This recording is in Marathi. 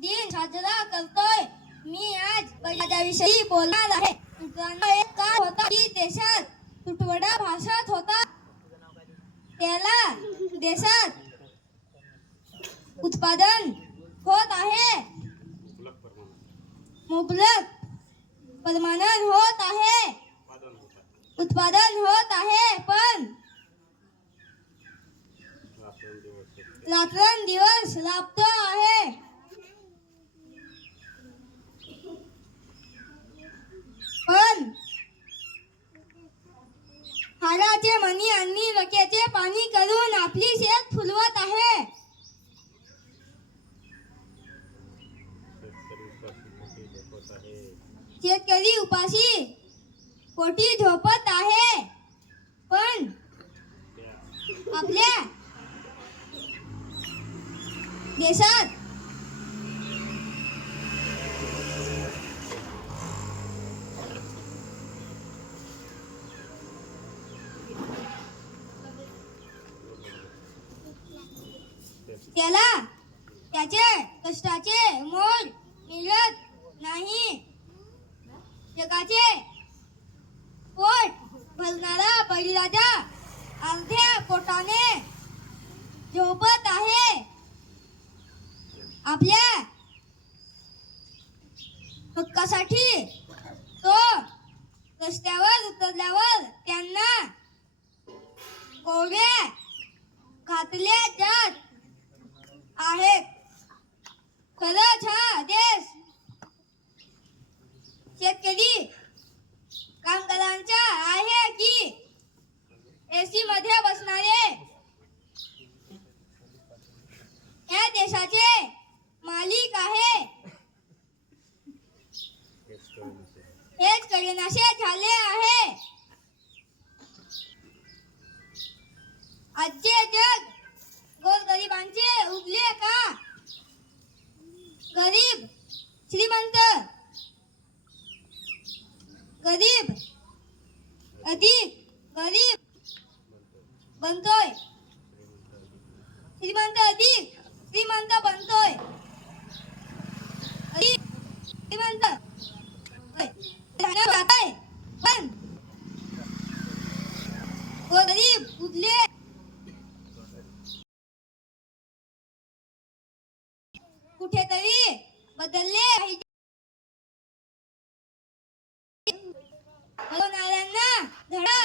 दिन साजरा करतोय. मी आज बैलाविषयी बोलणार आहे. मित्रांनो, एक काळ होता की देशात तुटवडा भासत होता. त्याला देशात उत्पादन होत आहे, मुबलक प्रमाणात होत आहे, उत्पादन होत आहे, पण रात्रंदिवस राबतो आहे. पण हाडाचे मणी आणि रक्याचे पाणी करून आपली शेत फुलवत आहे. शेतकरी उपाशी पोटी झोपत आहे. पण आपल्या देशात त्याला त्याचे कष्टाचे मोल मिळत नाही. जगाचे पोट भरणारा बळीराजा अर्ध्या पोटाने झोपत आहे. आपल्या हक्कासाठी तो रस्त्यावर उतरल्यावर त्यांना गोळ्या घातल्या जात आहेत. खरंच हा देश शेतकरी कामगारांचा आहे की एसी मध्ये बसणारे या देशाचे मालिक आहे, हेच कळेनासे झाले आहे. आजचे जग गोरगरिबांचे उरले का? गरीब श्रीमंत, गरीब अधिक गरीब बनतोय, श्रीमंत अधिक श्रीमंत बनतोय, अधिक श्रीमंत जातोय, पण गरीब उरले. कुठेतरी बदलले पाहिजे. धडा